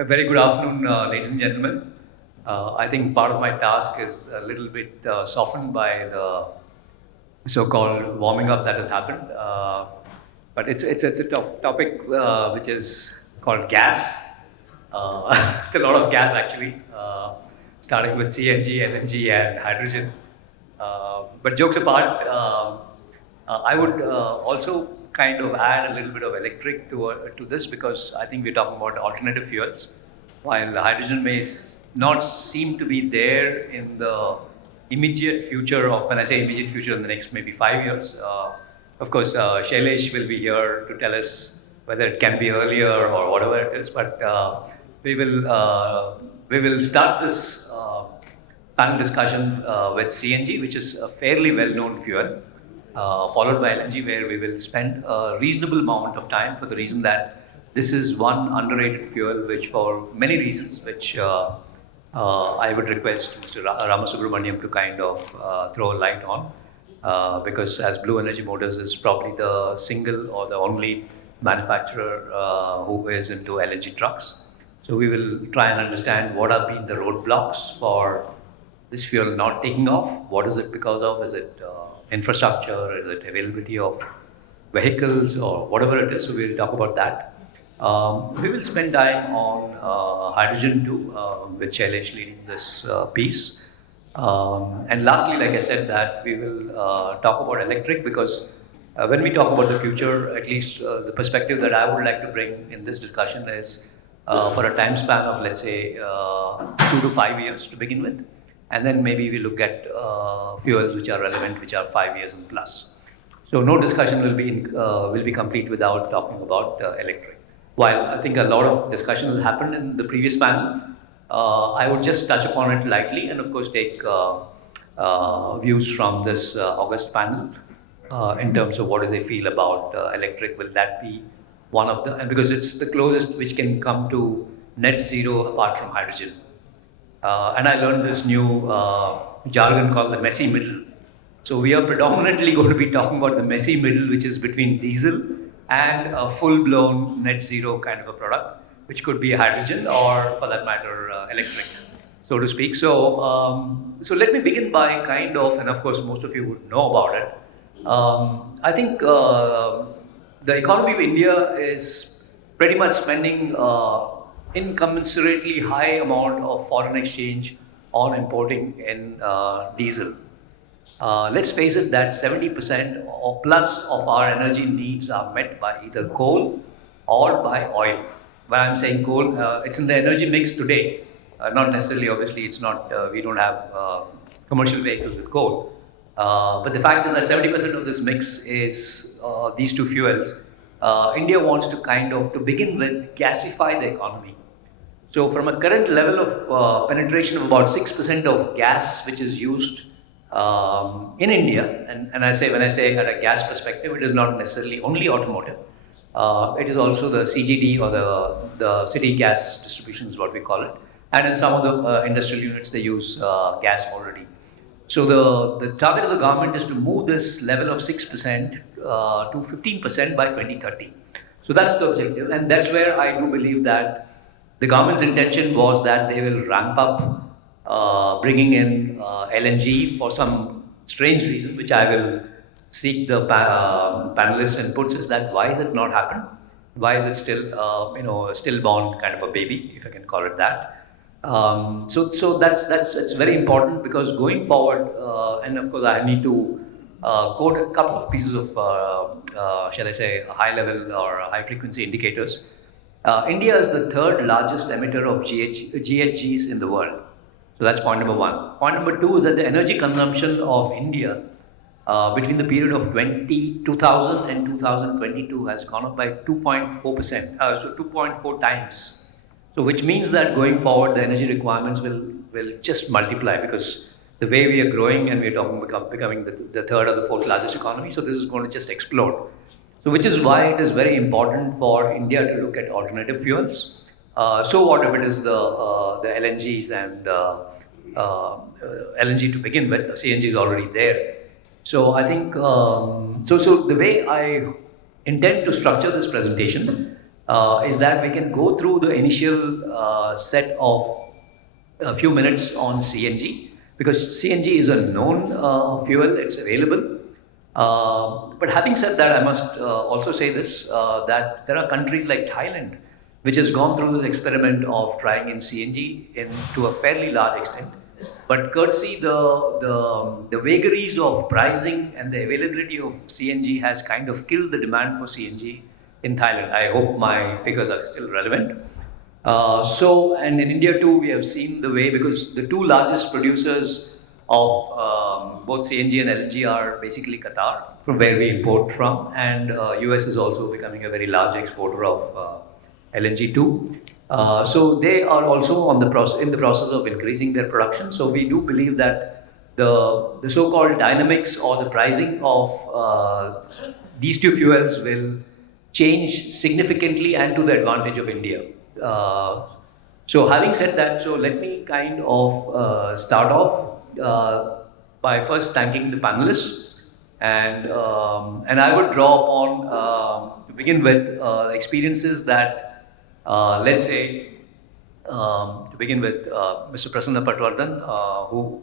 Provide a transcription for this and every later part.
A very good afternoon, ladies and gentlemen. I think part of my task is a little bit softened by the so-called warming up that has happened. But it's a topic which is called gas. It's a lot of gas actually, starting with CNG, LNG, and hydrogen. But jokes apart, I would also kind of add a little bit of electric to this because I think we're talking about alternative fuels. While hydrogen may not seem to be there in the immediate future of, when I say immediate future, in the next maybe 5 years, of course, Shailesh will be here to tell us whether it can be earlier or whatever it is. But we will start this panel discussion with CNG, which is a fairly well-known fuel, followed by LNG, where we will spend a reasonable amount of time for the reason that this is one underrated fuel, which for many reasons, which I would request Mr. Ramasubramaniam to kind of throw a light on, because as Blue Energy Motors is probably the single or the only manufacturer who is into LNG trucks. So we will try and understand what have been the roadblocks for this fuel not taking off. What is it because of? Is it infrastructure? Is it availability of vehicles or whatever it is? So we'll talk about that. We will spend time on hydrogen too, with Shailesh leading this piece. And lastly, like I said, that we will talk about electric because when we talk about the future, at least the perspective that I would like to bring in this discussion is for a time span of, let's say, 2 to 5 years to begin with. And then maybe we look at fuels which are relevant, which are 5 years and plus. So no discussion will be complete without talking about electric. While I think a lot of discussions happened in the previous panel, I would just touch upon it lightly and of course take views from this August panel in terms of what do they feel about electric. Will that be one of the, and because it's the closest which can come to net zero apart from hydrogen. And I learned this new jargon called the messy middle. So we are predominantly going to be talking about the messy middle, which is between diesel and a full-blown net zero kind of a product, which could be hydrogen or, for that matter, electric, so to speak. So, so let me begin by kind of, and of course most of you would know about it. I think the economy of India is pretty much spending incommensurately high amount of foreign exchange on importing in diesel. Let's face it that 70% or plus of our energy needs are met by either coal or by oil. When I'm saying coal, it's in the energy mix today. Not necessarily, obviously, it's not, we don't have commercial vehicles with coal. But the fact is that 70% of this mix is these two fuels. India wants to kind of, to begin with, gasify the economy. So from a current level of penetration of about 6% of gas, which is used in India, and when I say at a gas perspective, it is not necessarily only automotive. It is also the CGD or the city gas distribution is what we call it. And in some of the industrial units, they use gas already. So the target of the government is to move this level of 6% to 15% by 2030. So that's the objective. And that's where I do believe that the government's intention was that they will ramp up bringing in LNG for some strange reason, which I will seek the panelists' inputs, is that why has it not happened? Why is it still, stillborn kind of a baby, if I can call it that? So that's very important because going forward, and of course I need to quote a couple of pieces of, shall I say, high level or high frequency indicators. India is the third largest emitter of GHGs in the world. So that's point number one. Point number two is that the energy consumption of India between the period of 2000 and 2022 has gone up by 2.4%, so 2.4 times. So which means that going forward, the energy requirements will just multiply because the way we are growing and we are talking about becoming the third or the fourth largest economy, so this is going to just explode. So which is why it is very important for India to look at alternative fuels. So what if it is the LNGs and LNG to begin with, CNG is already there. So I think, so the way I intend to structure this presentation is that we can go through the initial set of a few minutes on CNG, because CNG is a known fuel, it's available. But having said that, I must also say this, that there are countries like Thailand, which has gone through the experiment of trying in CNG to a fairly large extent. But courtesy the vagaries of pricing and the availability of CNG has kind of killed the demand for CNG in Thailand. I hope my figures are still relevant. And in India too, we have seen the way, because the two largest producers of both CNG and LNG are basically Qatar, from where we import from, and US is also becoming a very large exporter of LNG too. So they are also in the process of increasing their production. So we do believe that the so-called dynamics or the pricing of these two fuels will change significantly and to the advantage of India. So having said that, so let me kind of start off by first thanking the panelists, and I would draw upon to begin with experiences that let's say to begin with Mr. Prasanna Patwardhan, who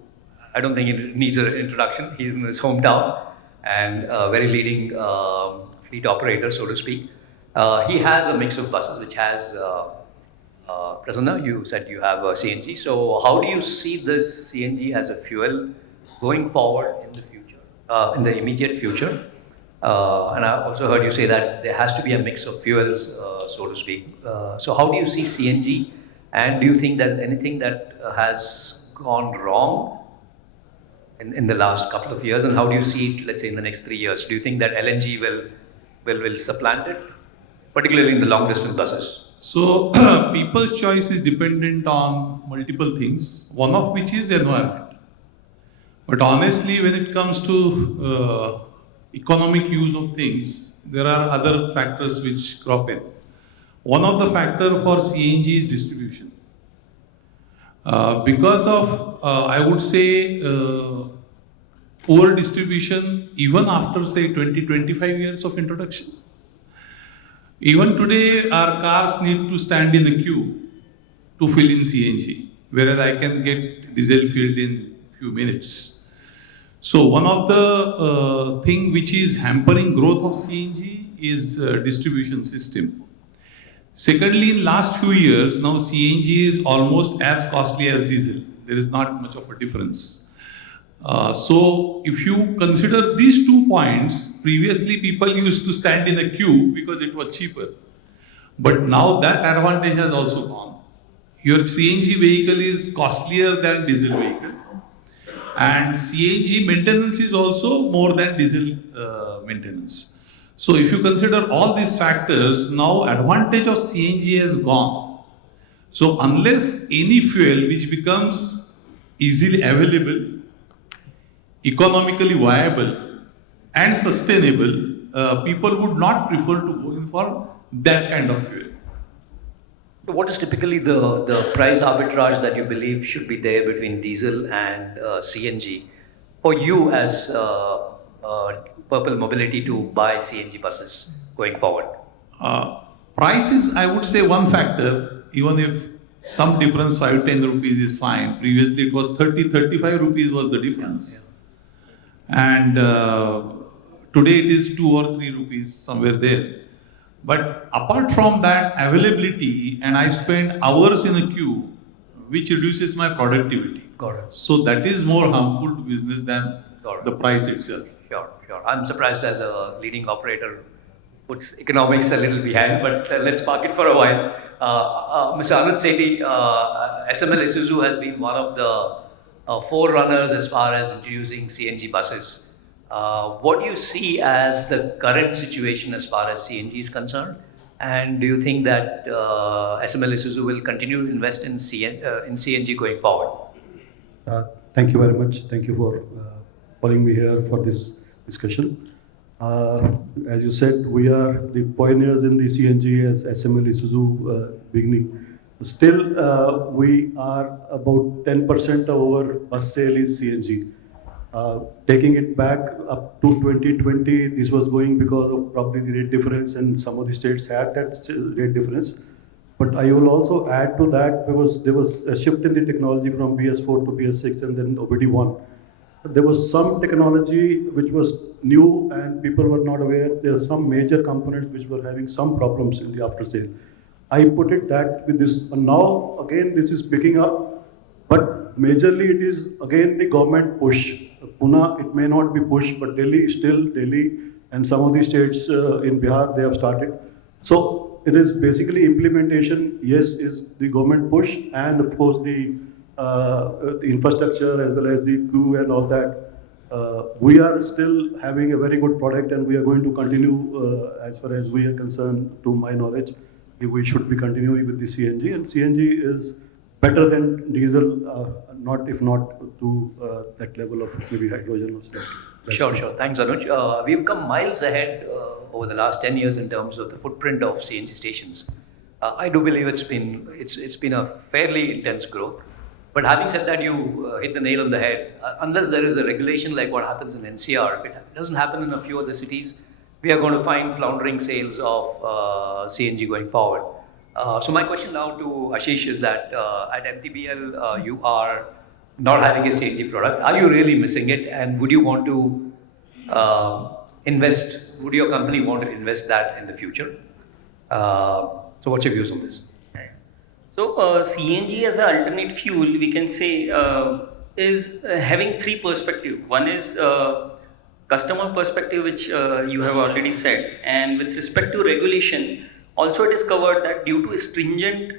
I don't think he needs an introduction. He's in his hometown and a very leading fleet operator, so to speak. He has a mix of buses which has Prasanna, you said you have CNG. So how do you see this CNG as a fuel going forward in the future, in the immediate future? And I also heard you say that there has to be a mix of fuels, so to speak. So how do you see CNG, and do you think that anything that has gone wrong in the last couple of years, and how do you see it, let's say, in the next 3 years? Do you think that LNG will supplant it, particularly in the long distance buses? So people's choice is dependent on multiple things, one of which is environment. But honestly, when it comes to economic use of things, there are other factors which crop in. One of the factor for CNG is distribution. Because of, I would say, poor distribution, even after say 20-25 years of introduction. Even today, our cars need to stand in a queue to fill in CNG, whereas I can get diesel filled in few minutes. So one of the thing which is hampering growth of CNG is distribution system. Secondly, in last few years, now CNG is almost as costly as diesel. There is not much of a difference. So if you consider these 2 points, previously people used to stand in a queue because it was cheaper. But now that advantage has also gone. Your CNG vehicle is costlier than diesel vehicle. And CNG maintenance is also more than diesel maintenance. So if you consider all these factors, now advantage of CNG has gone. So unless any fuel which becomes easily available, economically viable and sustainable, people would not prefer to go in for that kind of fuel. So what is typically the price arbitrage that you believe should be there between diesel and CNG for you as Purple Mobility to buy CNG buses going forward? Price is, I would say, one factor, even if some difference, 5-10 rupees is fine. Previously it was 30-35 rupees was the difference. And today it is 2 or 3 rupees, somewhere there. But apart from that availability, and I spend hours in a queue, which reduces my productivity. Got it. So that is more harmful to business than the price itself. Sure. I'm surprised as a leading operator puts economics a little behind, but let's park it for a while. Mr. Anuj Sethi, SML Isuzu has been one of the forerunners as far as introducing CNG buses. What do you see as the current situation as far as CNG is concerned? And do you think that SML Isuzu will continue to invest in CNG going forward? Thank you very much. Thank you for calling me here for this discussion. As you said, we are the pioneers in the CNG as SML Isuzu beginning. Still, we are about 10% of our bus sale is CNG. Taking it back up to 2020, this was going because of probably the rate difference, and some of the states had that rate difference. But I will also add to that because there was a shift in the technology from BS4 to BS6 and then OBD1. There was some technology which was new and people were not aware. There are some major components which were having some problems in the after sale. I put it that with this, and now again this is picking up, but majorly it is again the government push. Pune, it may not be push, but Delhi, and some of the states in Bihar, they have started. So it is basically implementation, yes, is the government push, and of course the infrastructure as well as the queue and all that. We are still having a very good product, and we are going to continue as far as we are concerned, to my knowledge. We should be continuing with the CNG, and CNG is better than diesel, if not to that level of maybe hydrogen or stuff. Sure. Thanks, Anuj. We've come miles ahead over the last 10 years in terms of the footprint of CNG stations. I do believe it's been a fairly intense growth. But having said that, you hit the nail on the head. Unless there is a regulation like what happens in NCR, if it doesn't happen in a few other cities, we are going to find floundering sales of CNG going forward. So my question now to Ashish is that at MTBL, you are not having a CNG product. Are you really missing it? And would you want to invest? Would your company want to invest that in the future? So what's your views on this? So CNG as an alternate fuel, we can say, is having three perspectives. One is customer perspective, which you have already said, and with respect to regulation, also it is covered that due to stringent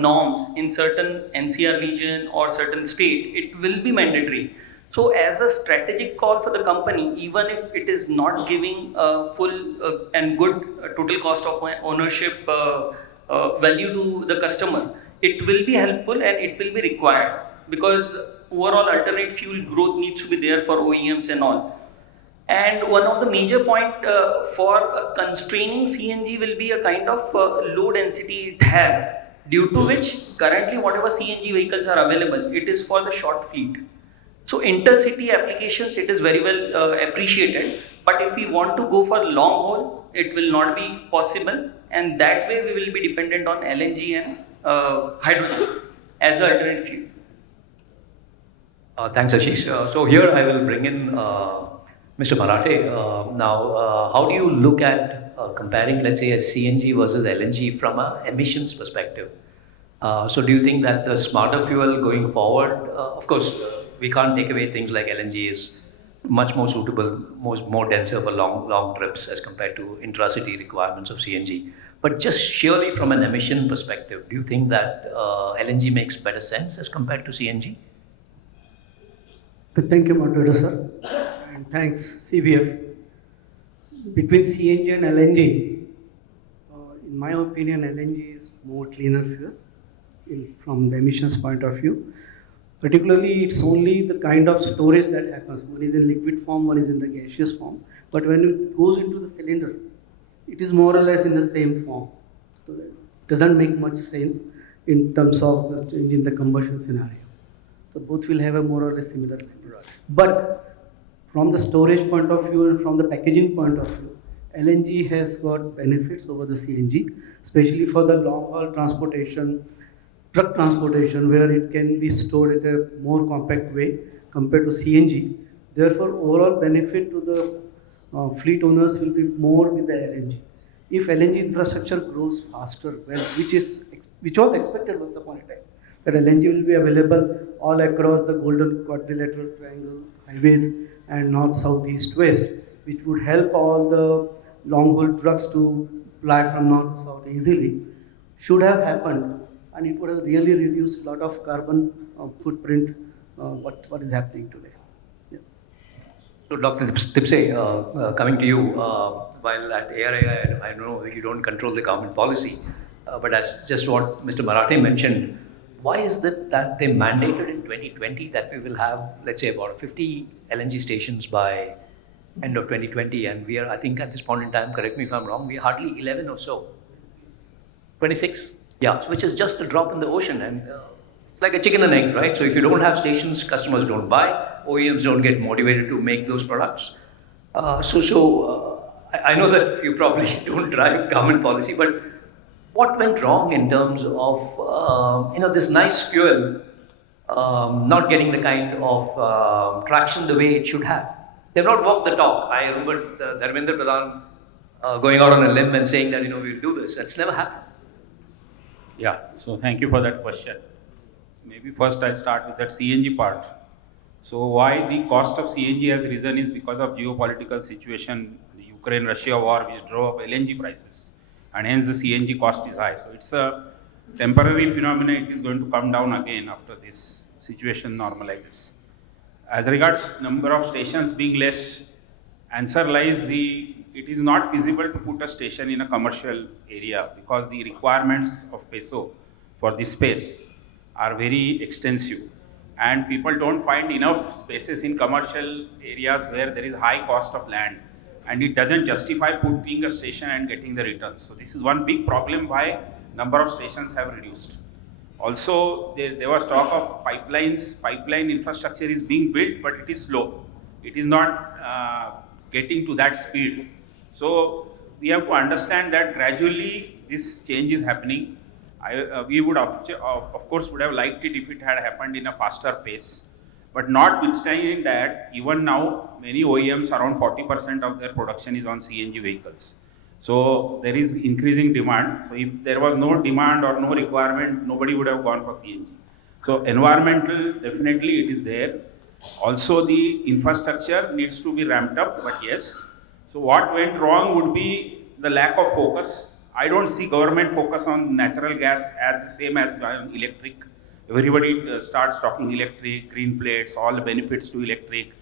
norms in certain NCR region or certain state, it will be mandatory. So as a strategic call for the company, even if it is not giving full and good total cost of ownership value to the customer, it will be helpful and it will be required, because overall alternate fuel growth needs to be there for OEMs and all. And one of the major point for constraining CNG will be a kind of low density it has, due to which currently whatever CNG vehicles are available, it is for the short fleet. So intercity applications, it is very well appreciated, but if we want to go for long haul, it will not be possible, and that way we will be dependent on LNG and hydrogen as an alternate fuel. Thanks, Ashish. So here I will bring in Mr. Marathe. Now, how do you look at comparing, let's say, a CNG versus LNG from an emissions perspective? So do you think that the smarter fuel going forward, of course, we can't take away things like LNG is much more suitable, more denser for long trips as compared to intracity requirements of CNG. But just surely from an emission perspective, do you think that LNG makes better sense as compared to CNG? Thank you, moderator sir, and thanks CVF. Between CNG and LNG, in my opinion, LNG is more cleaner fuel from the emissions point of view. Particularly, it's only the kind of storage that happens. One is in liquid form, one is in the gaseous form. But when it goes into the cylinder, it is more or less in the same form. So it doesn't make much sense in terms of the change in the combustion scenario. So both will have a more or less similar things. Right. But from the storage point of view and from the packaging point of view, LNG has got benefits over the CNG, especially for the long haul transportation, truck transportation, where it can be stored in a more compact way compared to CNG. Therefore, overall benefit to the fleet owners will be more with the LNG. If LNG infrastructure grows faster, well, which was expected once upon a time, that LNG will be available all across the Golden Quadrilateral Triangle highways and north, south, east, west, which would help all the long haul trucks to fly from north to south easily, should have happened, and it would have really reduced a lot of carbon footprint, what is happening today. Yeah. So Dr. Tipse, coming to you, while at ARI, I know you don't control the government policy, but as just what Mr. Marathe mentioned, why is it that they mandated in 2020 that we will have, let's say, about 50 LNG stations by end of 2020, and we are, I think at this point in time, correct me if I'm wrong, we are hardly 11 or so. 26? Yeah, which is just a drop in the ocean, and like a chicken and egg, right? So if you don't have stations, customers don't buy, OEMs don't get motivated to make those products. I know that you probably don't drive government policy, but what went wrong in terms of this nice fuel not getting the kind of traction the way it should have? They've not walked the talk. I remember Dharmendra Pradhan going out on a limb and saying that we'll do this. That's never happened. Yeah, so thank you for that question. Maybe first I'll start with that CNG part. So why the cost of CNG has risen is because of geopolitical situation, the Ukraine-Russia war, which drove up LNG prices, and hence the CNG cost is high. So it's a temporary phenomenon. It is going to come down again after this situation normalizes. As regards number of stations being less, answer lies it is not feasible to put a station in a commercial area because the requirements of PESO for this space are very extensive, and people don't find enough spaces in commercial areas where there is high cost of land, and it doesn't justify putting a station and getting the returns. So this is one big problem why number of stations have reduced. Also, there was talk of pipelines. Pipeline infrastructure is being built, but it is slow. It is not getting to that speed. So we have to understand that gradually this change is happening. We would of course would have liked it if it had happened in a faster pace, but notwithstanding that, even now many OEMs, around 40% of their production is on CNG vehicles. So there is increasing demand. So if there was no demand or no requirement, nobody would have gone for CNG. So environmental, definitely it is there. Also the infrastructure needs to be ramped up, but yes. So what went wrong would be the lack of focus. I don't see government focus on natural gas as the same as electric. Everybody starts talking electric, green plates, all the benefits to electric.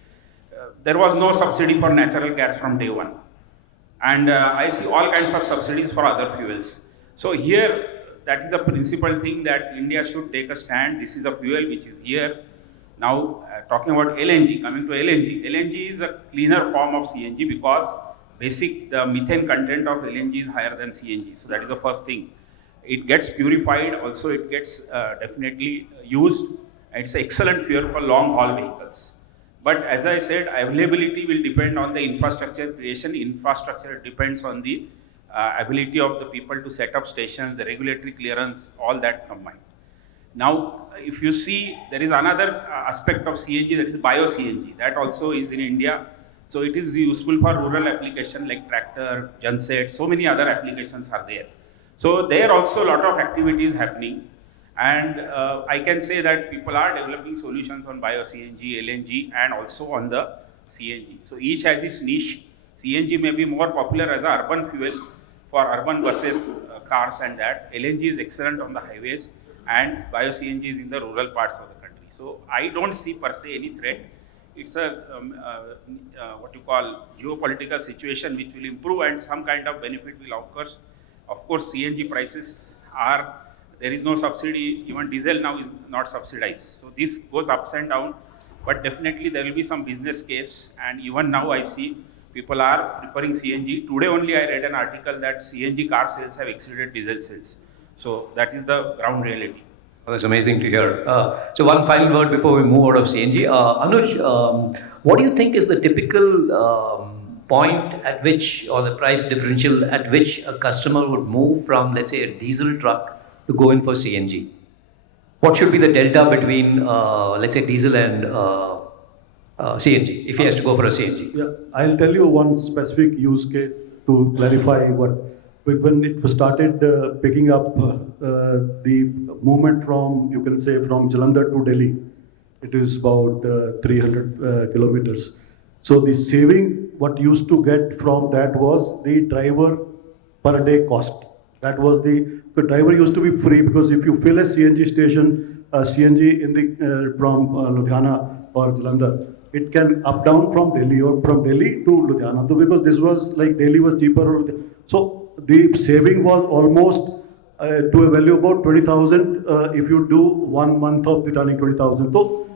There was no subsidy for natural gas from day one. And I see all kinds of subsidies for other fuels. So here, that is the principal thing that India should take a stand. This is a fuel which is here. Now, talking about LNG, coming to LNG, LNG is a cleaner form of CNG because the methane content of LNG is higher than CNG. So that is the first thing. It gets purified, also it gets definitely used. It's an excellent fuel for long haul vehicles. But as I said, availability will depend on the infrastructure creation. Infrastructure depends on the ability of the people to set up stations, the regulatory clearance, all that combined. Now, if you see, there is another aspect of CNG, that is bio-CNG. That also is in India. So it is useful for rural application like tractor, genset, so many other applications are there. So there also a lot of activities happening. And I can say that people are developing solutions on bio-CNG, LNG, and also on the CNG. So each has its niche. CNG may be more popular as an urban fuel for urban buses, cars and that. LNG is excellent on the highways, and bio-CNG is in the rural parts of the country. So I don't see per se any threat. It's a what you call geopolitical situation which will improve, and some kind of benefit will occur. Of course, CNG prices are, there is no subsidy, even diesel now is not subsidized. So this goes ups and down, but definitely there will be some business case, and even now I see people are preferring CNG. Today only I read an article that CNG car sales have exceeded diesel sales. So that is the ground reality. That's amazing to hear. So one final word before we move out of CNG. Anuj, what do you think is the typical point at which, or the price differential at which a customer would move from, let's say, a diesel truck to go in for CNG? What should be the delta between, let's say, diesel and CNG, if he has to go for a CNG? Yeah, I'll tell you one specific use case to clarify when it started picking up the movement from, you can say, from Jalandhar to Delhi. It is about 300 kilometers. So the saving, what used to get from that was the driver per day cost. That was the driver used to be free, because if you fill a CNG station, CNG in the from Ludhiana or Jalandhar, it can up down from Delhi or from Delhi to Ludhiana. So because this was like Delhi was cheaper. So the saving was almost to a value about 20,000 if you do 1 month of the turning 20,000. So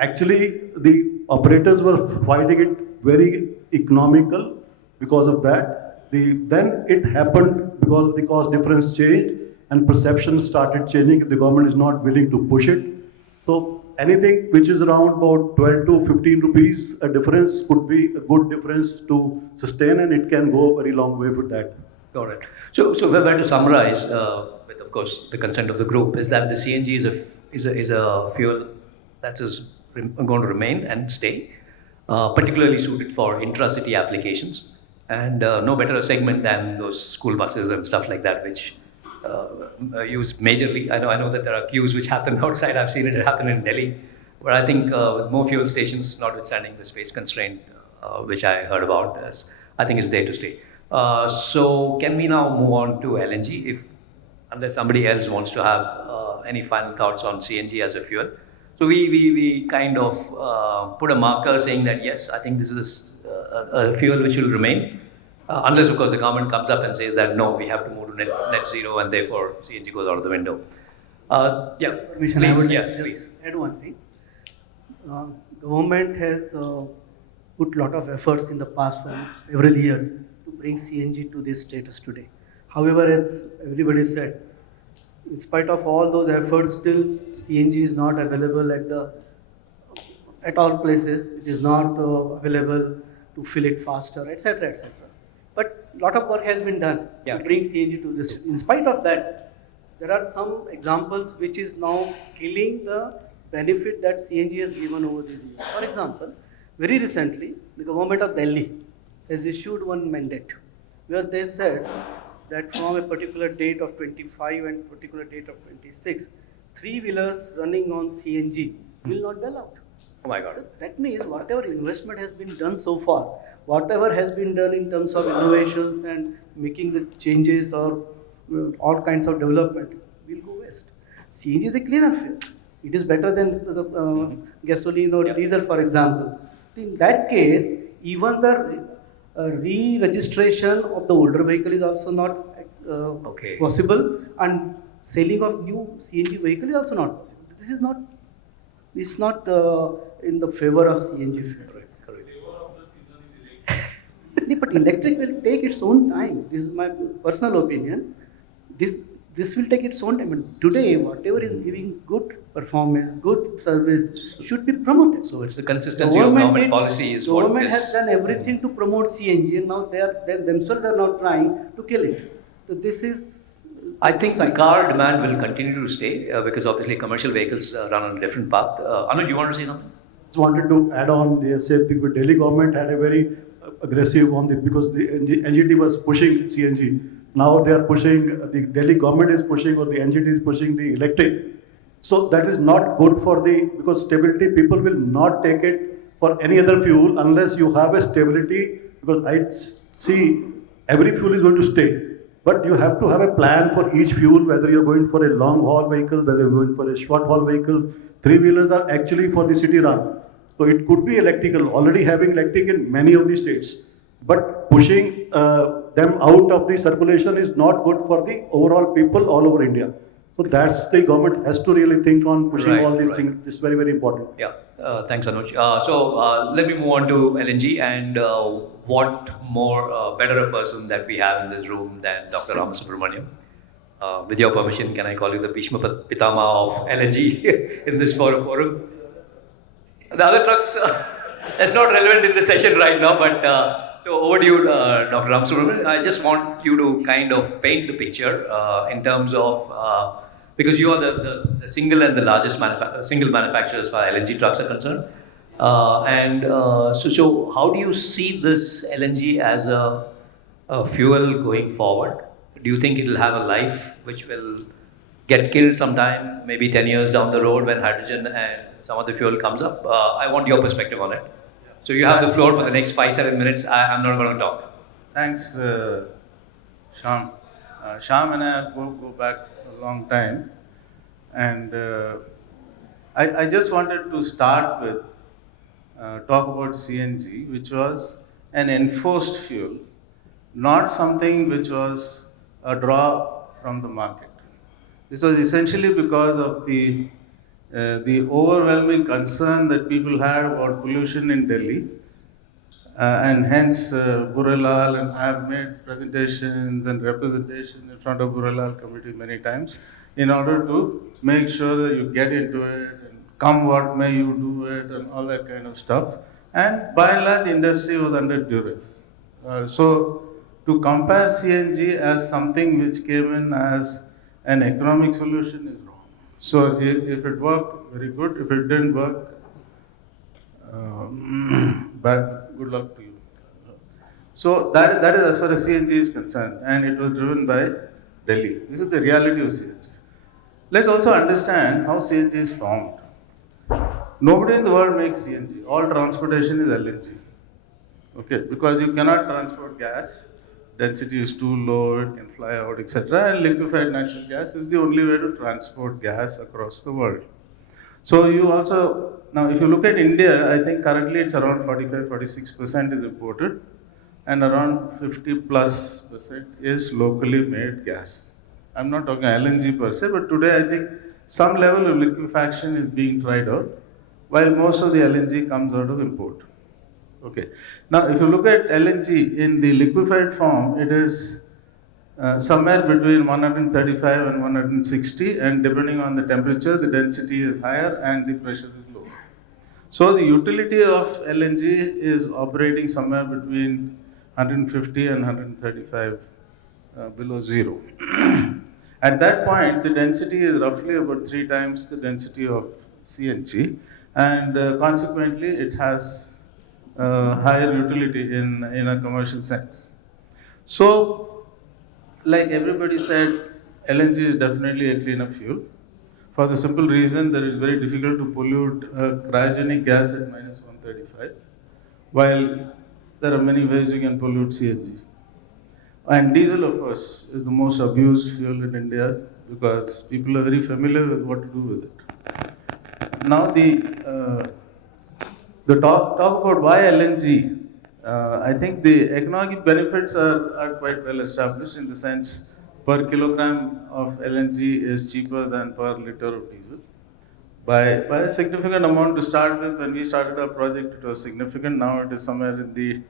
actually the operators were finding it very economical because of that. Then it happened because the cost difference changed and perception started changing. If the government is not willing to push it, So anything which is around about 12 to 15 rupees, a difference could be a good difference to sustain, and it can go a very long way with that. Got it. So if I were to summarize, with of course the consent of the group, is that the CNG is a fuel that is going to remain and stay, particularly suited for intra-city applications, and no better a segment than those school buses and stuff like that, which use majorly. I know that there are queues which happen outside. I've seen it happen in Delhi, but I think with more fuel stations, notwithstanding the space constraint, which I heard about, I think it's there to stay. So can we now move on to LNG, unless somebody else wants to have any final thoughts on CNG as a fuel? So we kind of put a marker saying that yes, I think this is a fuel which will remain, unless of course the government comes up and says that no, we have to move to net zero and therefore CNG goes out of the window. Yeah, Permission, please, I would yes, just please. add one thing. Government has put a lot of efforts in the past for several years to bring CNG to this status today. However, as everybody said, in spite of all those efforts, still CNG is not available at all places. It is not available to fill it faster, etc., etc. But a lot of work has been done Yeah. to bring CNG to this. In spite of that, there are some examples which is now killing the benefit that CNG has given over these years. For example, very recently, the government of Delhi has issued one mandate where they said that from a particular date of 25 and particular date of 26, three-wheelers running on CNG will not be allowed. Oh my God. That means whatever investment has been done so far, whatever has been done in terms of innovations and making the changes or all kinds of development will go waste. CNG is a cleaner fuel. It is better than the gasoline or diesel, for example. In that case, even the re-registration of the older vehicle is also not Okay. possible, and selling of new CNG vehicle is also not possible. This is not. It's not in the favor of CNG fuel. But electric will take its own time. This is my personal opinion. This will take its own time. And today, whatever is giving good performance, good service, should be promoted. So it's the consistency of government policy is what Government is. has done everything to promote CNG, and now they themselves are now trying to kill it. So this is. I think the car demand will continue to stay because obviously commercial vehicles run on a different path. Anuj, you want to say something? Just wanted to add on the same thing. Delhi government had a very aggressive on the, because the NGT was pushing CNG. Now they are pushing, the Delhi government is pushing, or the NGT is pushing the electric. So that is not good for because stability, people will not take it for any other fuel unless you have a stability, because I see every fuel is going to stay. But you have to have a plan for each fuel, whether you're going for a long haul vehicle, whether you're going for a short haul vehicle. Three-wheelers are actually for the city run. So it could be electrical, already having electric in many of the states. But pushing them out of the circulation is not good for the overall people all over India. So that's the government has to really think on pushing Right, all these right. things. This is very, very important. Yeah, thanks Anuj. So let me move on to LNG, and what more better a person that we have in this room than Dr. Ramasubramaniam. With your permission, can I call you the Bhishma Pitama of LNG in this forum? The other trucks, that's not relevant in the session right now, but so over to you, Dr. Ramasubramanian. I just want you to kind of paint the picture in terms of, because you are the single and the largest single manufacturer as far as LNG trucks are concerned. So how do you see this LNG as a fuel going forward? Do you think it will have a life which will get killed sometime, maybe 10 years down the road when hydrogen and some other fuel comes up? I want your perspective on it. So you have the floor for the next 5-7 minutes. I'm not going to talk. Thanks, Shyam. Shyam and I go back a long time, and I just wanted to start with talk about CNG, which was an enforced fuel, not something which was a draw from the market. This was essentially because of the overwhelming concern that people had about pollution in Delhi. And hence, Buralal, and I have made presentations and representation in front of Buralal committee many times in order to make sure that you get into it and come what may, you do it, and all that kind of stuff. And by and large, the industry was under duress. So, to compare CNG as something which came in as an economic solution is wrong. So, if it worked, very good. If it didn't work, bad. Good luck to you. So that is as far as CNG is concerned, and it was driven by Delhi. This is the reality of CNG. Let's also understand how CNG is formed. Nobody in the world makes CNG. All transportation is LNG. Okay, because you cannot transport gas, density is too low, it can fly out, etc. And liquefied natural gas is the only way to transport gas across the world. So you also, now if you look at India, I think currently it's around 45-46% is imported, and around 50+% is locally made gas. I'm not talking LNG per se, but today I think some level of liquefaction is being tried out, while most of the LNG comes out of import. Okay. Now, if you look at LNG in the liquefied form, it is somewhere between 135 and 160, and depending on the temperature, the density is higher and the pressure is lower. So, the utility of LNG is operating somewhere between 150 and 135 below zero. At that point, the density is roughly about 3 times the density of CNG, and consequently, it has higher utility in a commercial sense. So, like everybody said, LNG is definitely a cleaner fuel. For the simple reason that it's very difficult to pollute cryogenic gas at minus 135, while there are many ways you can pollute CNG. And diesel, of course, is the most abused fuel in India because people are very familiar with what to do with it. Now, the talk about why LNG, I think the economic benefits are quite well established in the sense per kilogram of LNG is cheaper than per liter of diesel. By a significant amount to start with. When we started our project, it was significant. Now it is somewhere in the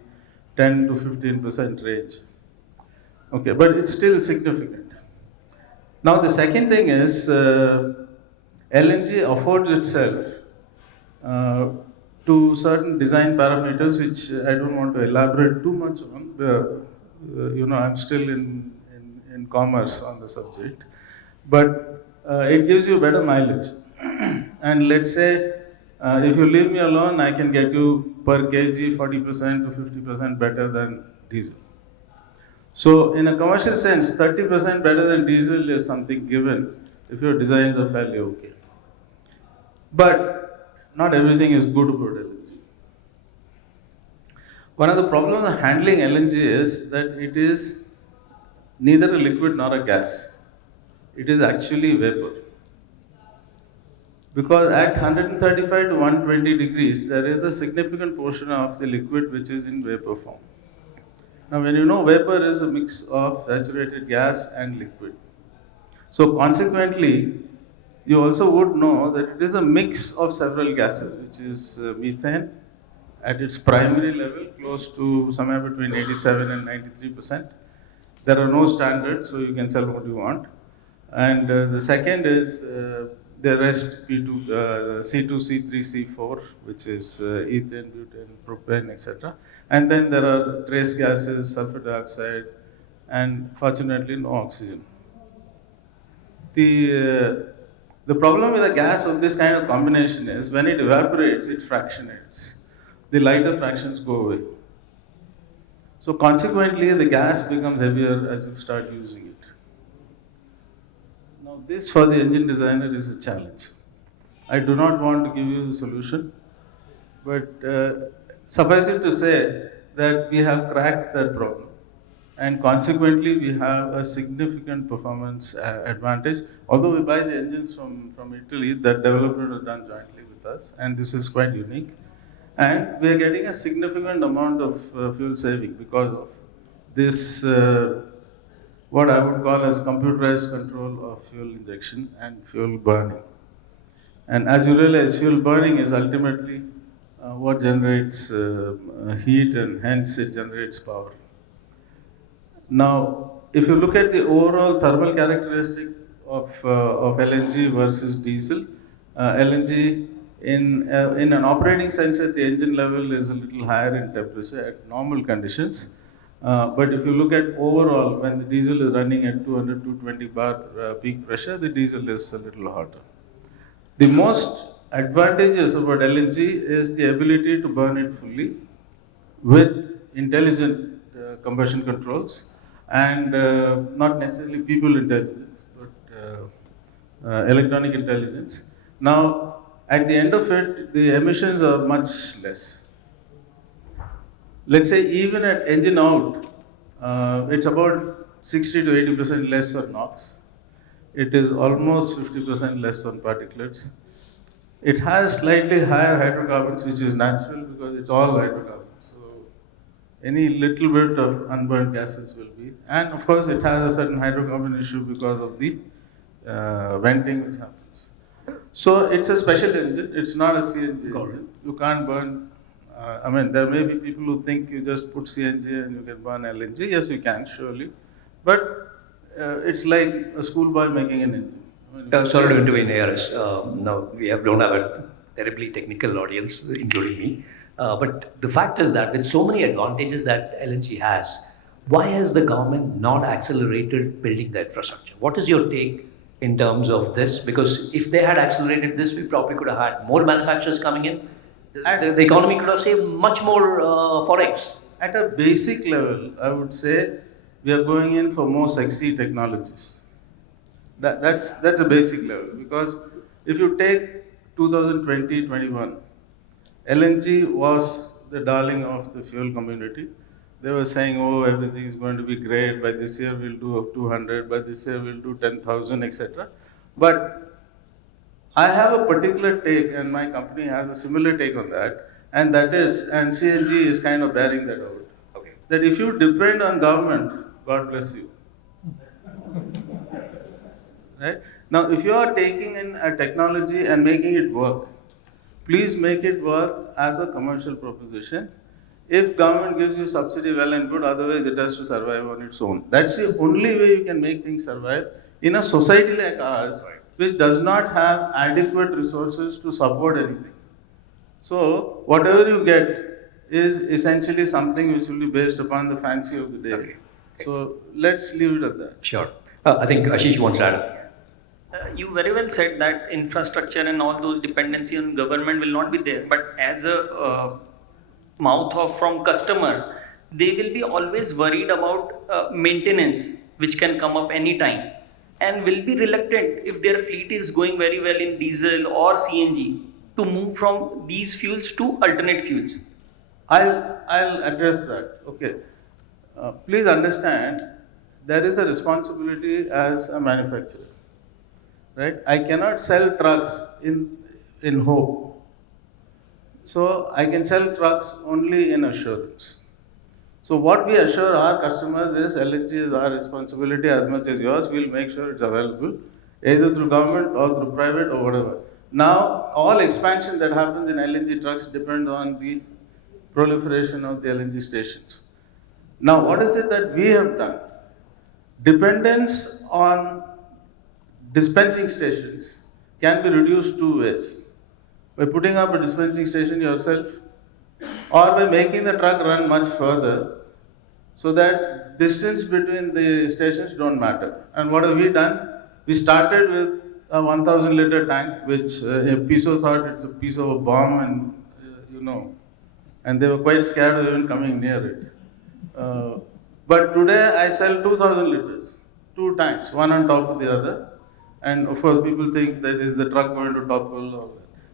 10 to 15% range. Okay, but it's still significant. Now the second thing is LNG affords itself to certain design parameters, which I don't want to elaborate too much on. I'm still in commerce on the subject, but it gives you better mileage. And let's say if you leave me alone, I can get you per kg 40% to 50% better than diesel. So in a commercial sense, 30% better than diesel is something given if your designs are fairly okay. But not everything is good about LNG. One of the problems of handling LNG is that it is neither a liquid nor a gas. It is actually vapor. Because at 135 to 120 degrees, there is a significant portion of the liquid which is in vapor form. Now, when you know vapor is a mix of saturated gas and liquid. So, consequently, you also would know that it is a mix of several gases, which is methane at its primary level, close to somewhere between 87 and 93%. There are no standards, so you can sell what you want. And the second is the rest P2, C2, C3, C4, which is ethane, butane, propane, etc. And then there are trace gases, sulfur dioxide, and fortunately no oxygen. The problem with a gas of this kind of combination is when it evaporates, it fractionates. The lighter fractions go away. So consequently, the gas becomes heavier as you start using it. Now this for the engine designer is a challenge. I do not want to give you the solution, but suffice it to say that we have cracked that problem. And consequently, we have a significant performance advantage. Although we buy the engines from Italy, that development was done jointly with us, and this is quite unique. And we are getting a significant amount of fuel saving because of this, what I would call as computerized control of fuel injection and fuel burning. And as you realize, fuel burning is ultimately what generates heat, and hence it generates power. Now, if you look at the overall thermal characteristic of LNG versus diesel, LNG in an operating sensor, the engine level is a little higher in temperature at normal conditions. But if you look at overall, when the diesel is running at 200 to 220 bar peak pressure, the diesel is a little hotter. The most advantageous about LNG is the ability to burn it fully with intelligent combustion controls and not necessarily people intelligence, but electronic intelligence. Now, at the end of it, the emissions are much less. Let's say even at engine out, it's about 60 to 80% less on NOx. It is almost 50% less on particulates. It has slightly higher hydrocarbons, which is natural because it's all hydrocarbons. So any little bit of unburned gases will be. And of course, it has a certain hydrocarbon issue because of the venting which happens. So it's a special engine. It's not a CNG engine. You can't burn. I mean, there may be people who think you just put CNG and you can burn LNG. Yes, you can, surely. But it's like a schoolboy making an engine. I mean, Sorry to intervene here. No, don't have a terribly technical audience, including me. But the fact is that with so many advantages that LNG has, why has the government not accelerated building the infrastructure? What is your take in terms of this? Because if they had accelerated this, we probably could have had more manufacturers coming in. The economy could have saved much more forex. At a basic level, I would say we are going in for more sexy technologies. That's a basic level, because if you take 2020-21, LNG was the darling of the fuel community. They were saying, oh, everything is going to be great. By this year we'll do up 200. By this year we'll do 10,000, etc. But I have a particular take, and my company has a similar take on that, and that is, and CNG is kind of bearing that out. Okay. That if you depend on government, God bless you. Right? Now, if you are taking in a technology and making it work, please make it work as a commercial proposition. If government gives you subsidy, well and good, otherwise it has to survive on its own. That's the only way you can make things survive in a society like ours, which does not have adequate resources to support anything. So, whatever you get is essentially something which will be based upon the fancy of the day. Okay. So, let's leave it at that. Sure. I think Ashish wants to add. You very well said that infrastructure and all those dependency on government will not be there. But as a mouth off from customer, they will be always worried about maintenance, which can come up anytime, and will be reluctant if their fleet is going very well in diesel or CNG to move from these fuels to alternate fuels. I'll address that. Okay. Please understand, there is a responsibility as a manufacturer. Right? I cannot sell trucks in hope. So I can sell trucks only in assurance. So what we assure our customers is LNG is our responsibility as much as yours. We'll make sure it's available, either through government or through private or whatever. Now, all expansion that happens in LNG trucks depends on the proliferation of the LNG stations. Now, what is it that we have done? Dependence on dispensing stations can be reduced two ways. By putting up a dispensing station yourself, or by making the truck run much further, so that distance between the stations don't matter. And what have we done? We started with a 1,000 liter tank, which PISO thought it's a piece of a bomb, and and they were quite scared of even coming near it. But today I sell 2,000 liters, two tanks, one on top of the other. And of course, people think that is the truck going to topple.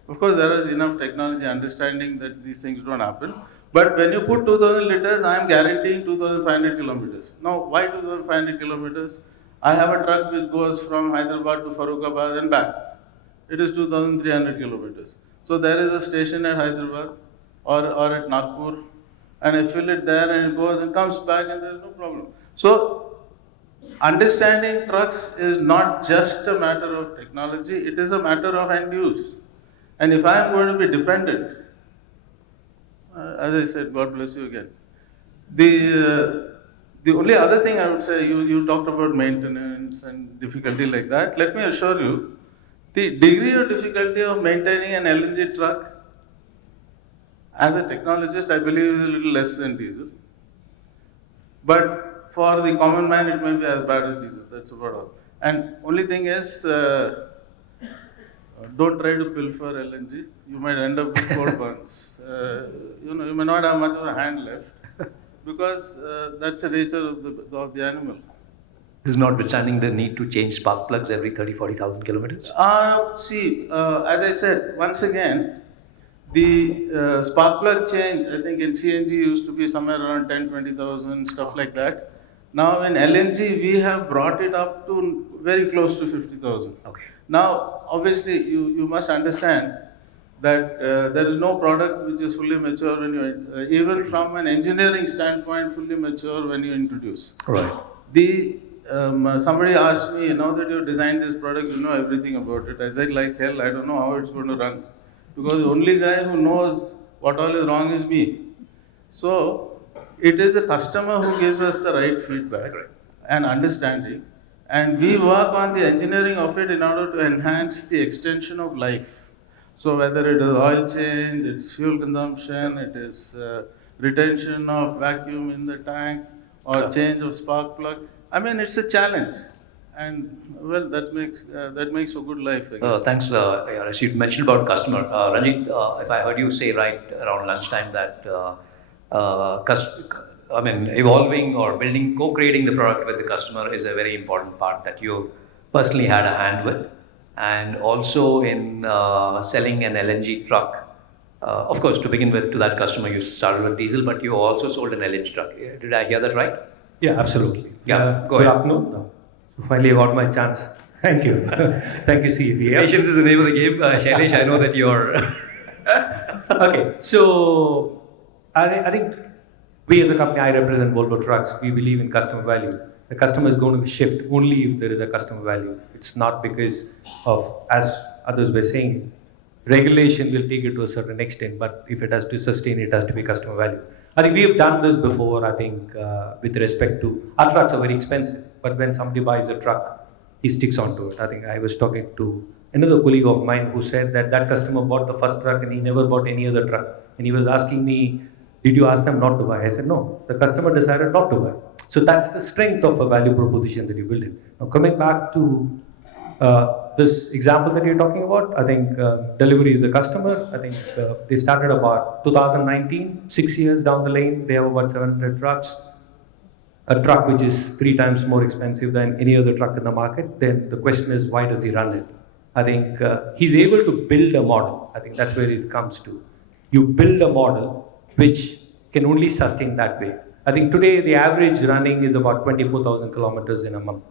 Of course, there is enough technology understanding that these things don't happen. But when you put 2,000 liters, I am guaranteeing 2,500 kilometers. Now, why 2,500 kilometers? I have a truck which goes from Hyderabad to Farrukhabad and back. It is 2,300 kilometers. So there is a station at Hyderabad or at Nagpur, and I fill it there and it goes and comes back and there is no problem. So, understanding trucks is not just a matter of technology, it is a matter of end use. And if I am going to be dependent, as I said, God bless you again. The only other thing I would say, you talked about maintenance and difficulty like that. Let me assure you The degree of difficulty of maintaining an LNG truck, as a technologist, I believe is a little less than diesel. But for the common man, it may be as bad as diesel. That's about all. And only thing is, don't try to pilfer LNG. You might end up with cold burns. You know, you may not have much of a hand left because that's the nature of the animal. This is notwithstanding the need to change spark plugs every 40,000 kilometers. See, as I said, once again, the spark plug change, I think in CNG used to be somewhere around 10, 20,000, stuff like that. Now in LNG, we have brought it up to very close to 50,000. Okay. Now, obviously, you must understand that there is no product which is fully mature when you, even from an engineering standpoint, fully mature when you introduce. Right. Somebody asked me, now that you've designed this product, you know everything about it. I said, like hell, I don't know how it's going to run. Because the only guy who knows what all is wrong is me. So, it is the customer who gives us the right feedback and understanding. And we work on the engineering of it in order to enhance the extension of life. So, whether it is oil change, it's fuel consumption, it is retention of vacuum in the tank, or change of spark plug. I mean, it's a challenge, and well, that makes for good life, I guess. Thanks, Yaresh. You mentioned about customer. Ranjit, if I heard you say right around lunchtime that evolving or building, co-creating the product with the customer is a very important part that you personally had a hand with, and also in selling an LNG truck. Of course, to begin with, to that customer, you started with diesel, but you also sold an LNG truck. Did I hear that right? Yeah, absolutely. Yeah, go good ahead. afternoon. So finally, I got my chance. Thank you. Thank you, CVF. Patience is the name of the game. Shailesh, I know that you're... Okay, so I think we as a company, I represent Volvo Trucks. We believe in customer value. The customer is going to shift only if there is a customer value. It's not because of, as others were saying, regulation will take it to a certain extent, but if it has to sustain, it has to be customer value. I think we have done this before, I think, with respect to, our trucks are very expensive, but when somebody buys a truck, he sticks onto it. I think I was talking to another colleague of mine who said that customer bought the first truck and he never bought any other truck. And he was asking me, did you ask them not to buy? I said, no, the customer decided not to buy. So that's the strength of a value proposition that you build in. Now coming back to this example that you're talking about, I think Delhivery is a customer. I think they started about 2019, 6 years down the lane, they have about 700 trucks. A truck which is 3 times more expensive than any other truck in the market. Then the question is, why does he run it? I think he's able to build a model. I think that's where it comes to. You build a model which can only sustain that way. I think today the average running is about 24,000 kilometers in a month.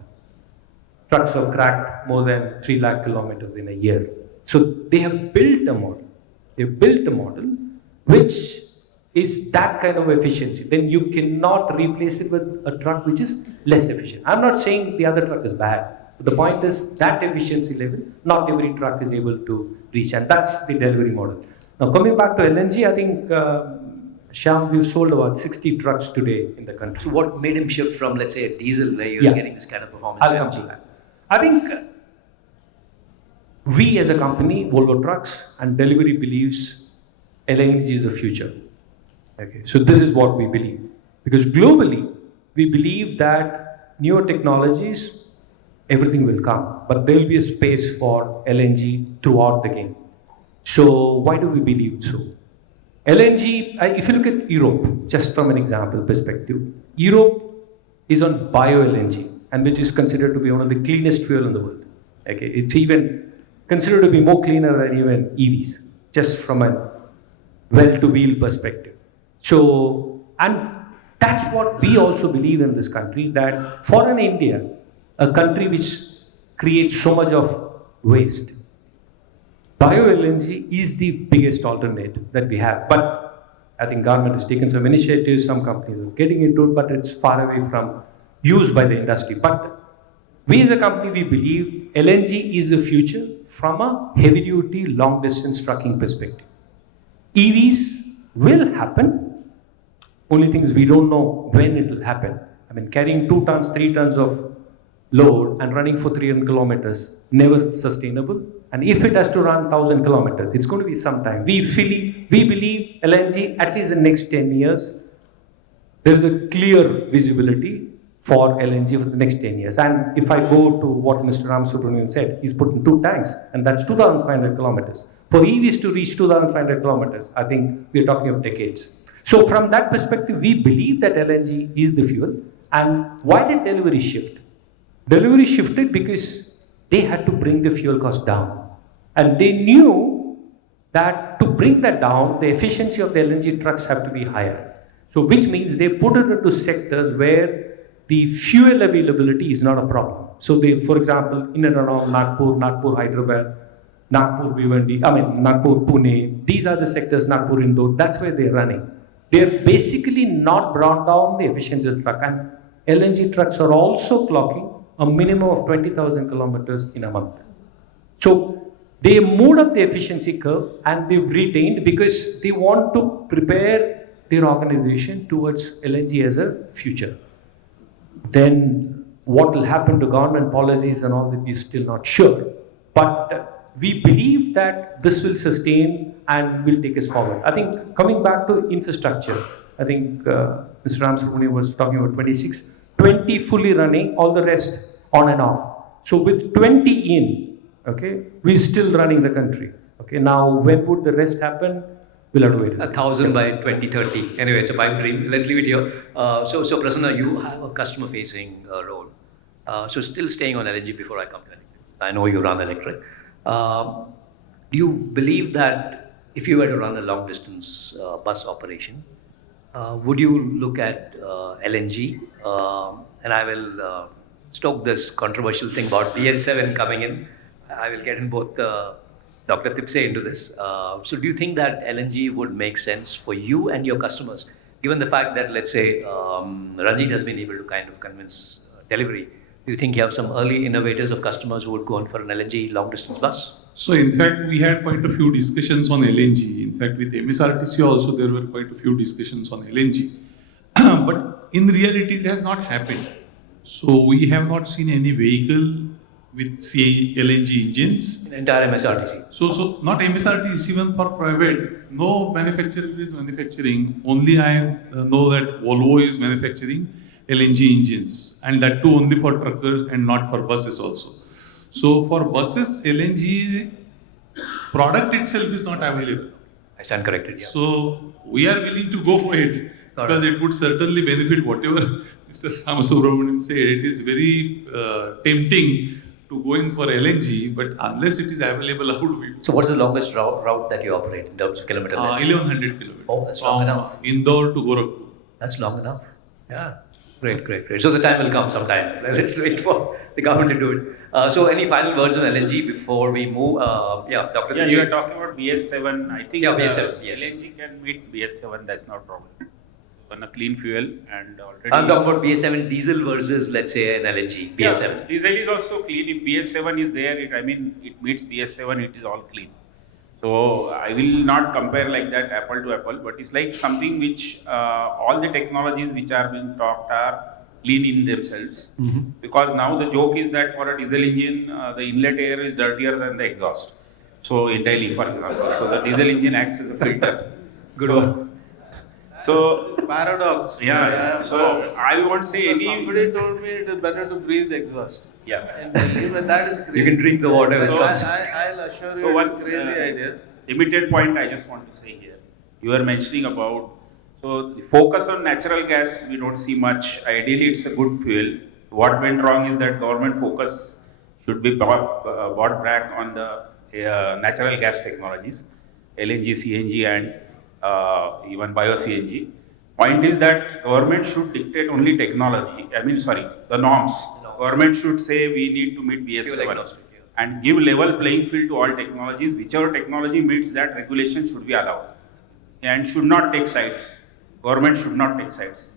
Trucks have cracked more than 3 lakh kilometers in a year. So they have built a model. They've built a model which is that kind of efficiency. Then you cannot replace it with a truck which is less efficient. I'm not saying the other truck is bad. But the point is that efficiency level, not every truck is able to reach. And that's the delivery model. Now coming back to LNG, I think Shyam, we've sold about 60 trucks today in the country. So what made him shift from, let's say, a diesel where you're getting this kind of performance? I'll come to that. I think we as a company, Volvo Trucks and Delivery believes LNG is the future. Okay, so this is what we believe. Because globally, we believe that newer technologies, everything will come, but there will be a space for LNG throughout the game. So why do we believe so? LNG, if you look at Europe, just from an example perspective, Europe is on bio-LNG, and which is considered to be one of the cleanest fuel in the world. Okay, it's even considered to be more cleaner than even EVs, just from a well-to-wheel perspective. So, and that's what we also believe in this country, that for an India, a country which creates so much of waste, bio-LNG is the biggest alternate that we have. But I think government has taken some initiatives, some companies are getting into it, but it's far away from used by the industry. But we as a company, we believe LNG is the future from a heavy-duty, long-distance trucking perspective. EVs will happen. Only thing is we don't know when it will happen. I mean, carrying 2 tons, 3 tons of load and running for 300 kilometers, never sustainable. And if it has to run 1,000 kilometers, it's going to be some time. We believe LNG, at least the next 10 years, there is a clear visibility for LNG for the next 10 years. And if I go to what Mr. Ram Subramanian said, he's put in 2 tanks, and that's 2,500 kilometers. For EVs to reach 2,500 kilometers, I think we're talking of decades. So from that perspective, we believe that LNG is the fuel. And why did delivery shift? Delivery shifted because they had to bring the fuel cost down. And they knew that to bring that down, the efficiency of the LNG trucks have to be higher. So which means they put it into sectors where the fuel availability is not a problem. So they, for example, in and around Nagpur, Hyderabad, Nagpur, Pune, these are the sectors, Nagpur, Indore, that's where they're running. They're basically not brought down the efficiency of the truck. And LNG trucks are also clocking a minimum of 20,000 kilometers in a month. So they moved up the efficiency curve and they've retained because they want to prepare their organization towards LNG as a future. Then what will happen to government policies and all that is still not sure. But we believe that this will sustain and will take us forward. I think coming back to infrastructure, I think Mr. Ram Subramanian was talking about 26, 20 fully running, all the rest on and off. So with 20 in, okay, we're still running the country. Okay, now when would the rest happen? We'll have to wait. 1,000 by 2030. Anyway, it's a pipe dream. Let's leave it here. So Prasanna, you have a customer-facing role. So still staying on LNG before I come to electric. I know you run electric. Do you believe that if you were to run a long-distance bus operation, would you look at LNG? And I will stoke this controversial thing about BS7 coming in. I will get in both Dr. Tipse into this. So do you think that LNG would make sense for you and your customers, given the fact that, let's say, Ranjit has been able to kind of convince Delhivery? Do you think you have some early innovators of customers who would go on for an LNG long-distance bus? So in fact, we had quite a few discussions on LNG. In fact, with MSRTC also, there were quite a few discussions on LNG. But in reality, it has not happened. So we have not seen any vehicle with LNG engines. In entire MSRTC. So not MSRTC, even for private, no manufacturer is manufacturing. Only I know that Volvo is manufacturing LNG engines, and that too only for truckers and not for buses also. So for buses, LNG product itself is not available. I stand corrected, yeah. So we are willing to go for it because it would certainly benefit whatever Mr. Ram Subramanian said. It is very tempting to go in for LNG, but unless it is available, how do we do? So what's the longest route that you operate in terms of kilometer length? 1100 kilometers. Oh, that's long enough. Indore to Gorakhpur. That's long enough. Yeah. Great. So the time will come sometime. Let's wait for the government to do it. So any final words on LNG before we move? Dr. Yeah, Tipse. you are talking about BS7. I think BS7, yes. LNG can meet BS7. That's not a problem. On a clean fuel and already. I'm talking about BS7 diesel versus, let's say, an LNG. BS7. Yeah, diesel is also clean. If BS7 is there, it meets BS7. It is all clean. So I will not compare like that apple to apple, but it's like something which all the technologies which are being talked are clean in themselves. Because now the joke is that for a diesel engine, the inlet air is dirtier than the exhaust. So in Delhi, for example, so the diesel engine acts as a filter. Good one. So paradox. Yeah. So I won't say any. Somebody told me it is better to breathe exhaust. Yeah. In Delhi, but that is crazy. You can drink the water. So which comes. I'll assure you, So it's one a crazy idea. limited point I just want to say here. You are mentioning about, so the focus on natural gas, we don't see much. Ideally, it's a good fuel. What went wrong is that government focus should be brought back on the natural gas technologies, LNG, CNG, and even bio-CNG. Point is that government should dictate only technology. The norms. Government should say we need to meet BS7 and give level playing field to all technologies. Whichever technology meets that, regulation should be allowed and should not take sides. Government should not take sides.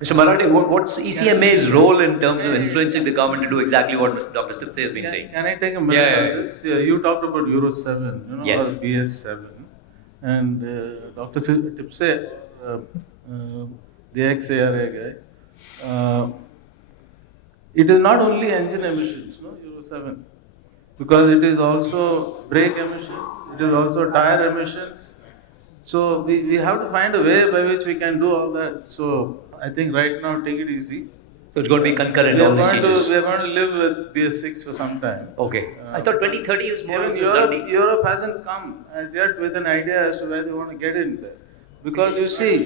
Mr. Marathi, what's ECMA's role in terms of influencing the government to do exactly what Dr. Tipse has been saying? Can I take a minute Yeah. on this? You talked about Euro 7, Yes. or BS7. And Dr. Tipse, the ex-ARA guy, it is not only engine emissions, Euro 7. because it is also brake emissions, it is also tire emissions. So we have to find a way by which we can do all that. So I think right now take it easy. So it's going to be concurrent, We all are, these going to, changes. we are going to live with BS6 for some time. Okay. I thought 2030 is more Even of Europe hasn't come as yet with an idea as to where they want to get in there. Because you see,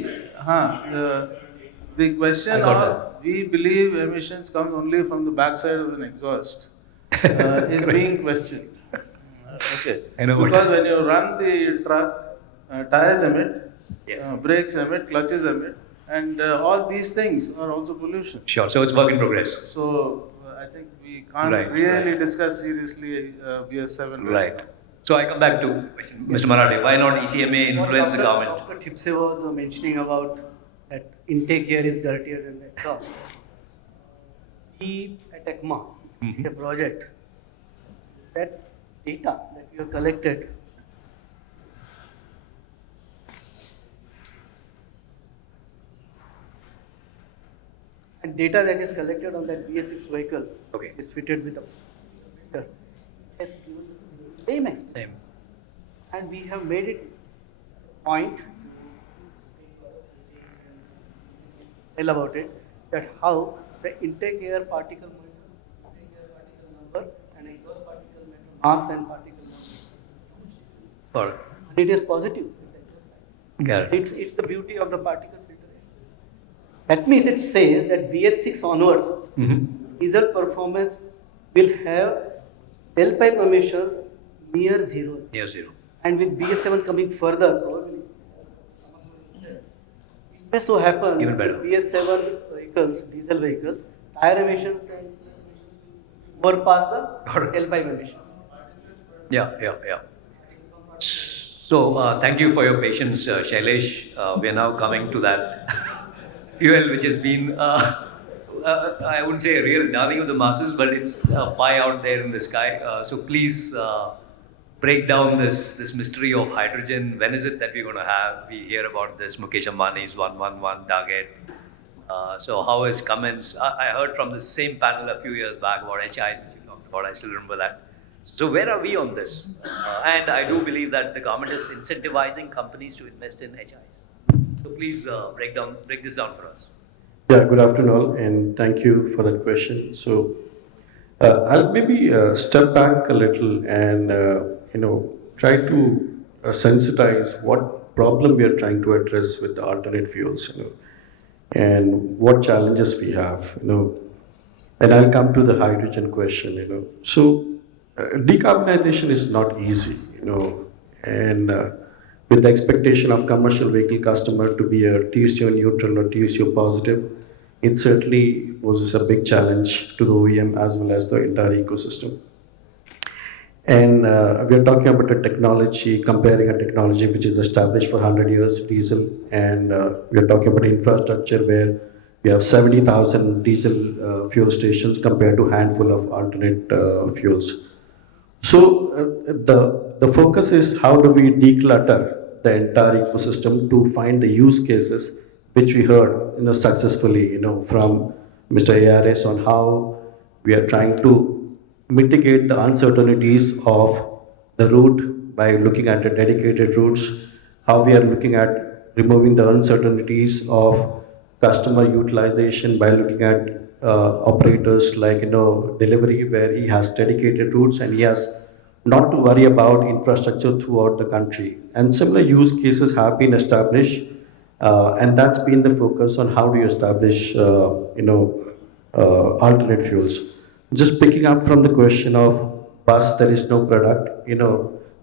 the question I got of we believe emissions come only from the backside of an exhaust is being questioned. Okay. I know what- Because when you run the truck, tires emit, Yes. brakes emit, clutches emit, and all these things are also pollution. Sure. So it's work in progress. So I think we can't Right, really right. discuss seriously BS7. Right. So I come back to Mr. Marathi. Why not ECMA influence the government? Dr. Tipse was mentioning about that intake here is dirtier than the exhaust. We at ECMA, Mhm. a project, that data that we have collected and data that is collected on that BS6 vehicle Okay. is fitted with a meter has given the same experience. Same. And we have made it point tell about it that how the intake air particle number and exhaust particle mass and particle number. Or And it is positive. yeah. It's the beauty of the particle filtration. That means it says that BS6 onwards, Mhm. diesel performance will have tailpipe emissions near zero. Near zero. And with BS7 coming further, probably, it may so happen Even better. that BS7 vehicles, diesel vehicles, tire emissions overpass the Got it. tailpipe emissions. Yeah. So thank you for your patience, Shailesh. We are now coming to that fuel which has been, I wouldn't say a real darling of the masses, but it's a pie out there in the sky. So please break down this mystery of hydrogen. When is it that we're going to have? We hear about this Mukesh Ambani's 111 target. So how is Cummins? I heard from the same panel a few years back about HIs, which you talked about. I still remember that. So where are we on this? And I do believe that the government is incentivizing companies to invest in HIs. So please break this down for us. Yeah, good afternoon all, and thank you for that question. So, I'll maybe step back a little and try to sensitize what problem we are trying to address with the alternate fuels, and what challenges we have, and I'll come to the hydrogen question. So, decarbonization is not easy, and with the expectation of commercial vehicle customer to be a TCO neutral or TCO positive, it certainly poses a big challenge to the OEM as well as the entire ecosystem. And we are talking about a technology, comparing a technology which is established for 100 years, diesel, and we are talking about infrastructure where we have 70,000 diesel fuel stations compared to a handful of alternate fuels. So the focus is how do we declutter the entire ecosystem to find the use cases which we heard successfully from Mr. ARS on how we are trying to mitigate the uncertainties of the route by looking at the dedicated routes, how we are looking at removing the uncertainties of customer utilization by looking at operators like delivery where he has dedicated routes and he has not to worry about infrastructure throughout the country. And similar use cases have been established, and that's been the focus on how do you establish alternate fuels. Just picking up from the question of bus, there is no product,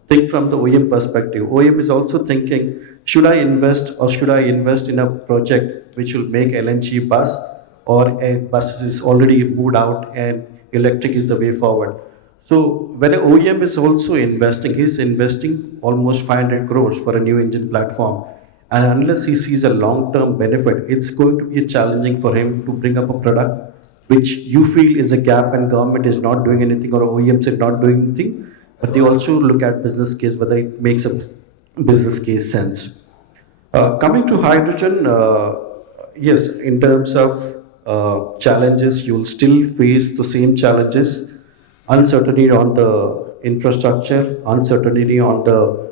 think from the OEM perspective. OEM is also thinking, should I invest in a project which will make LNG bus, or a bus is already moved out and electric is the way forward. So when an OEM is also investing, he's investing almost 500 crores for a new engine platform. And unless he sees a long-term benefit, it's going to be challenging for him to bring up a product which you feel is a gap and government is not doing anything or OEMs are not doing anything, but they also look at business case, whether it makes a business case sense. Coming to hydrogen, yes, in terms of challenges, you'll still face the same challenges, uncertainty on the infrastructure, uncertainty on the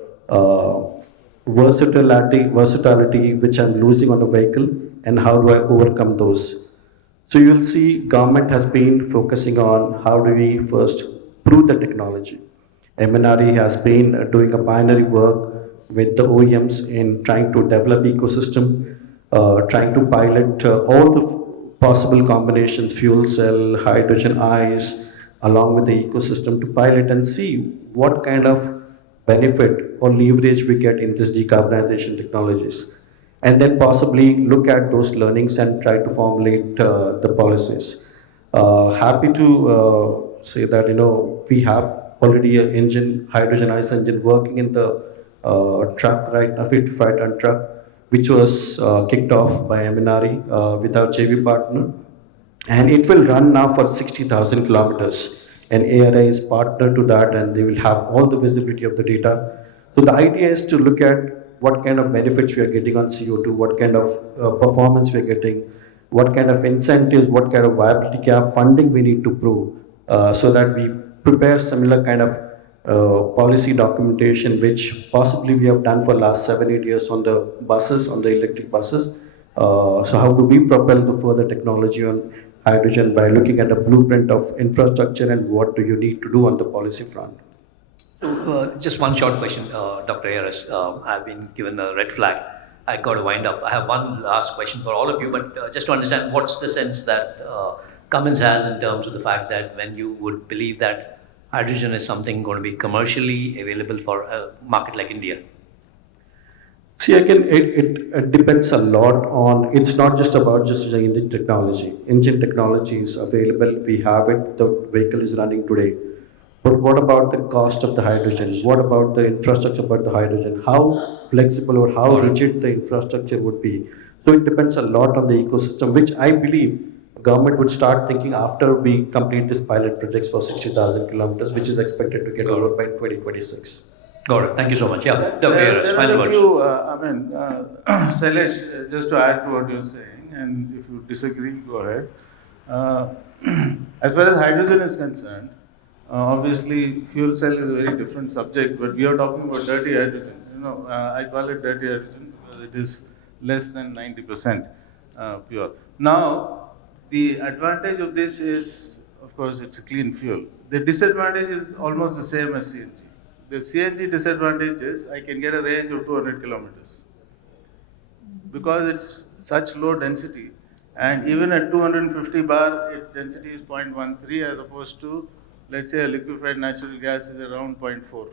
versatility which I'm losing on the vehicle, and how do I overcome those. So you'll see government has been focusing on how do we first prove the technology. MNRE has been doing a binary work with the OEMs in trying to develop ecosystem, trying to pilot all the possible combinations, fuel cell, hydrogen ICE, along with the ecosystem to pilot and see what kind of benefit or leverage we get in this decarbonization technologies. And then possibly look at those learnings and try to formulate the policies. Happy to say that, we have already an engine, hydrogen ICE engine working in the truck right now, 55-ton truck, which was kicked off by MNRE with our JV partner. And it will run now for 60,000 kilometers. And ARI is partner to that, and they will have all the visibility of the data. So the idea is to look at what kind of benefits we are getting on CO2, what kind of performance we are getting, what kind of incentives, what kind of viability gap funding we need to prove, so that we prepare similar kind of policy documentation, which possibly we have done for last 7-8 years on the buses, on the electric buses. So how do we propel the further technology on hydrogen by looking at a blueprint of infrastructure, and what do you need to do on the policy front? Just one short question, Dr. Harris. I've been given a red flag. I got to wind up. I have one last question for all of you, but just to understand, what's the sense that Cummins has in terms of the fact that when you would believe that hydrogen is something going to be commercially available for a market like India? See, again, it depends a lot on, it's not just about just the engine technology. Engine technology is available, we have it, the vehicle is running today. But what about the cost of the hydrogen? What about the infrastructure about the hydrogen? How flexible or how rigid the infrastructure would be? So it depends a lot on the ecosystem, which I believe government would start thinking after we complete this pilot projects for 60,000 kilometers, which is expected to get over by 2026. Got it. Thank you so much. Yeah, Dr. Harris, There final are a words. few, Shailesh, just to add to what you're saying, and if you disagree, go ahead. As far as hydrogen is concerned, obviously fuel cell is a very different subject, but we are talking about dirty hydrogen. I call it dirty hydrogen because it is less than 90% pure. Now, the advantage of this is, of course, it's a clean fuel. The disadvantage is almost the same as CNG. The CNG disadvantage is I can get a range of 200 kilometers because it's such low density, and even at 250 bar, its density is 0.13 as opposed to, let's say, a liquefied natural gas is around 0.4.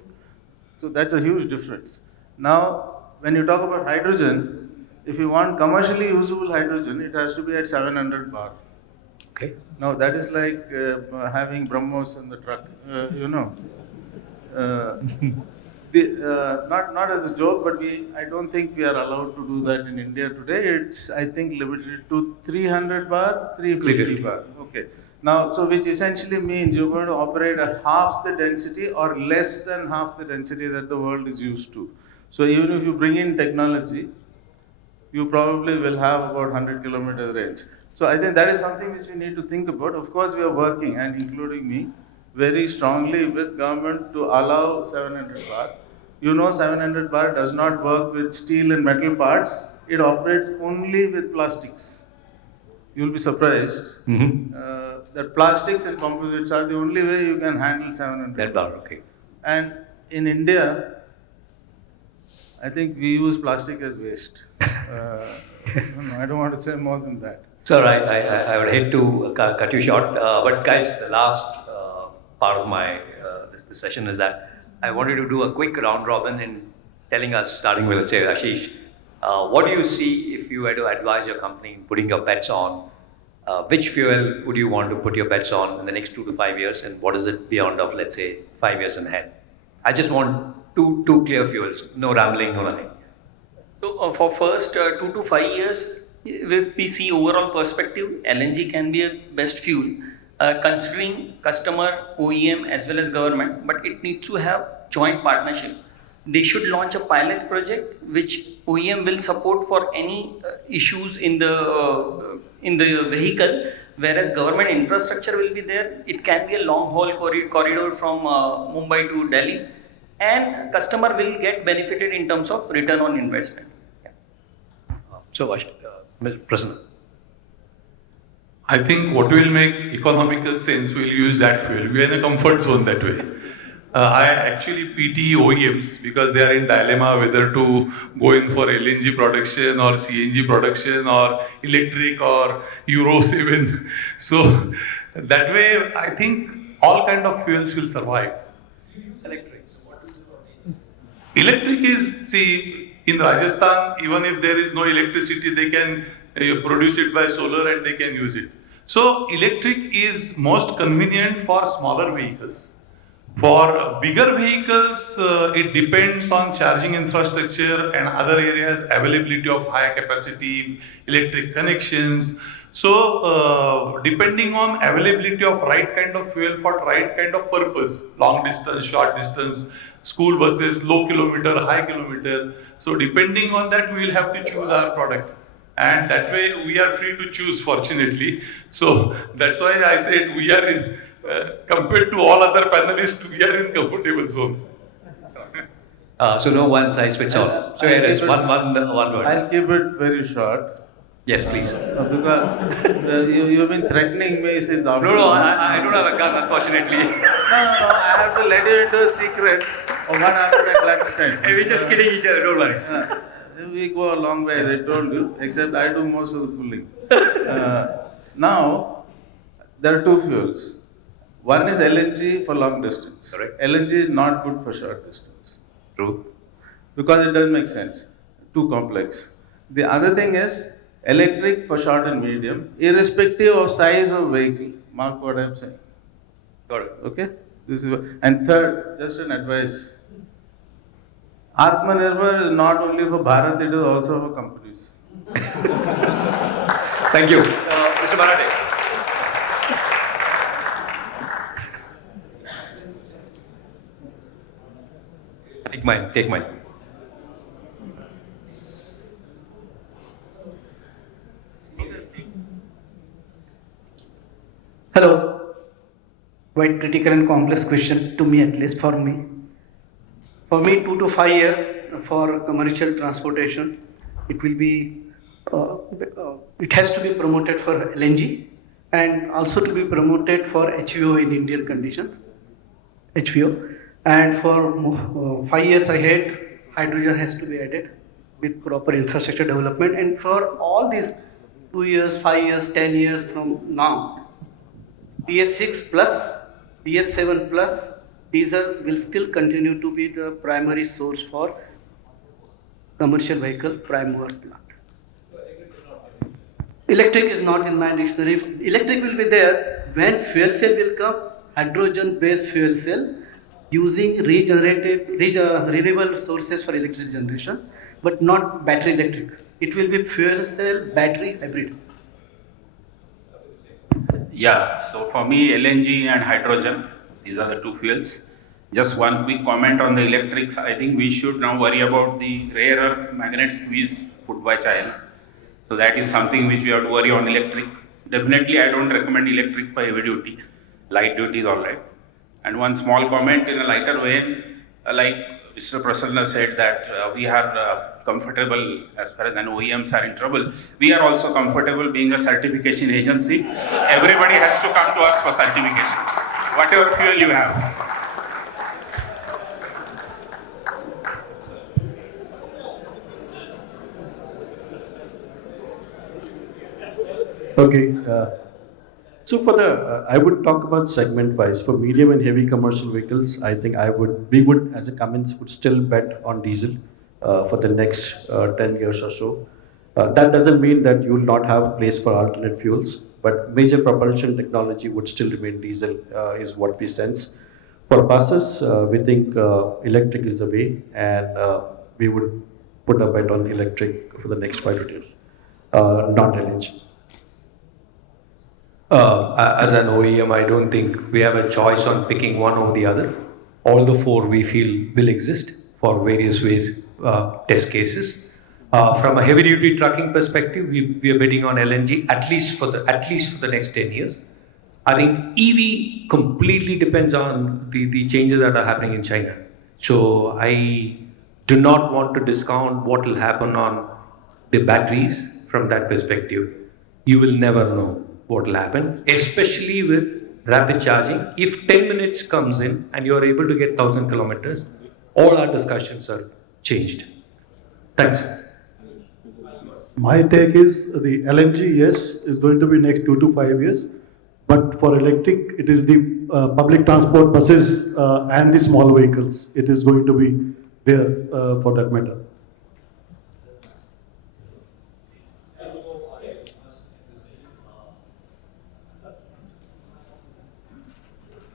So that's a huge difference. Now, when you talk about hydrogen, if you want commercially usable hydrogen, it has to be at 700 bar. Okay. Now, that is like having BrahMos in the truck, not as a joke, but I don't think we are allowed to do that in India today. It's, I think, limited to 300 bar, 350 bar. Okay. Now, so which essentially means you're going to operate at half the density or less than half the density that the world is used to. So even if you bring in technology, you probably will have about 100 kilometers range. So I think that is something which we need to think about. Of course, we are working, and including me, very strongly with government to allow 700 bar. 700 bar does not work with steel and metal parts. It operates only with plastics. You'll be surprised that plastics and composites are the only way you can handle 700 That bar, okay. And in India, I think we use plastic as waste. I don't want to say more than that. Sir, I would hate to cut you short, but guys, the last part of my this session is that I wanted to do a quick round robin in telling us, starting with, let's say, Ashish, what do you see if you were to advise your company in putting your bets on? Which fuel would you want to put your bets on in the next 2 to 5 years, and what is it beyond of, let's say, 5 years ahead? I just want two clear fuels, no rambling, no nothing. So for first 2 to 5 years, if we see overall perspective, LNG can be a best fuel, considering customer, OEM as well as government, but it needs to have joint partnership. They should launch a pilot project which OEM will support for any issues in the vehicle, whereas government infrastructure will be there. It can be a long haul corridor from Mumbai to Delhi, and customer will get benefited in terms of return on investment. So, Mr. President. I think what will make economical sense, we'll use that fuel. We are in a comfort zone that way. I actually pity OEMs because they are in dilemma whether to go in for LNG production or CNG production or electric or Euro 7. So that way, I think all kind of fuels will survive. Electric is, see, in Rajasthan, even if there is no electricity, they can produce it by solar and they can use it. So electric is most convenient for smaller vehicles. For bigger vehicles, it depends on charging infrastructure and other areas, availability of high capacity electric connections. So, depending on availability of right kind of fuel for right kind of purpose, long distance, short distance, school buses, low kilometer, high kilometer. So, depending on that, we will have to choose our product. And that way, we are free to choose, fortunately. So, that's why I said we are in, compared to all other panelists, we are in comfortable zone. So no one size fits all. So here is one word. I'll keep it very short. Yes, please. Because you've been threatening me since No, I don't have a gun, unfortunately. No, I have to let you into a secret of what happened at lunchtime. Hey, we're just kidding each other, don't worry. We go a long way, as I told you, except I do most of the pulling. Now, there are two fuels. One is LNG for long distance. Correct. LNG is not good for short distance. True. Because it doesn't make sense. Too complex. The other thing is electric for short and medium, irrespective of size of vehicle. Mark what I'm saying. Got it. Okay? And third, just an advice. Atmanirbhar is not only for Bharat, it is also for companies. Thank you. Mr. Marathi. Take mine. Hello. Quite critical and complex question to me, at least for me. For me, 2 to 5 years for commercial transportation, it will be, it has to be promoted for LNG and also to be promoted for HVO in Indian conditions, HVO. And for 5 years ahead, hydrogen has to be added with proper infrastructure development. And for all these 2 years, 5 years, 10 years from now, BS6 plus, BS7 plus diesel will still continue to be the primary source for commercial vehicle prime mover plant. Electric is not in my dictionary. Electric will be there when fuel cell will come, hydrogen based fuel cell using renewable sources for electric generation, but not battery electric. It will be fuel cell battery hybrid. Yeah, so for me, LNG and hydrogen, these are the two fuels. Just one quick comment on the electrics. I think we should now worry about the rare earth magnet squeeze put by China. So that is something which we have to worry on electric. Definitely, I don't recommend electric for heavy duty. Light duty is all right. And one small comment in a lighter vein, like Mr. Prasanna said that we are comfortable as far as an OEMs are in trouble. We are also comfortable being a certification agency. Everybody has to come to us for certification, whatever fuel you have. Okay. So for the, I would talk about segment wise. For medium and heavy commercial vehicles, I think we would, as a Cummins, would still bet on diesel for the next 10 years or so. That doesn't mean that you will not have place for alternate fuels, but major propulsion technology would still remain diesel, is what we sense. For buses, we think electric is the way, and we would put a bet on electric for the next 5 years, not LNG. As an OEM, I don't think we have a choice on picking one or the other. All the four we feel will exist for various ways, test cases. From a heavy duty trucking perspective, we are betting on LNG at least for the next 10 years. I think EV completely depends on the changes that are happening in China. So I do not want to discount what will happen on the batteries from that perspective. You will never know what will happen, especially with rapid charging. If 10 minutes comes in and you are able to get 1,000 kilometers, all our discussions are changed. Thanks. My take is the LNG, yes, is going to be next 2 to 5 years. But for electric, it is the public transport buses and the small vehicles. It is going to be there for that matter.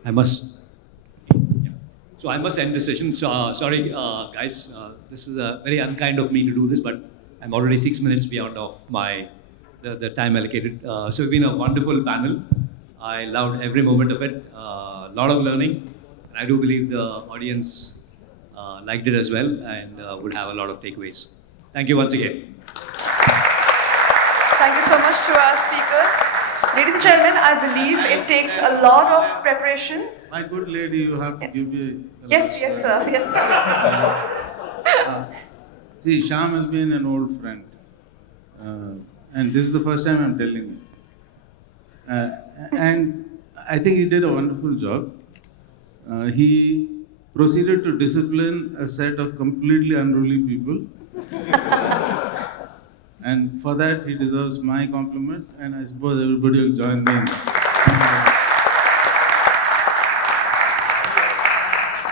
I must. So I must end the session. So, sorry, guys. This is very unkind of me to do this, but I'm already 6 minutes beyond of the time allocated. So it's been a wonderful panel. I loved every moment of it. A lot of learning. And I do believe the audience liked it as well and would have a lot of takeaways. Thank you once again. Thank you so much to our speakers. Ladies and gentlemen, I believe it takes a lot of preparation. My good lady, you have to give me. Yes, yes, sir. Yes, sir. See, Shyam has been an old friend. And this is the first time I'm telling him. And I think he did a wonderful job. He proceeded to discipline a set of completely unruly people. And for that, he deserves my compliments, and I suppose everybody will join me in that.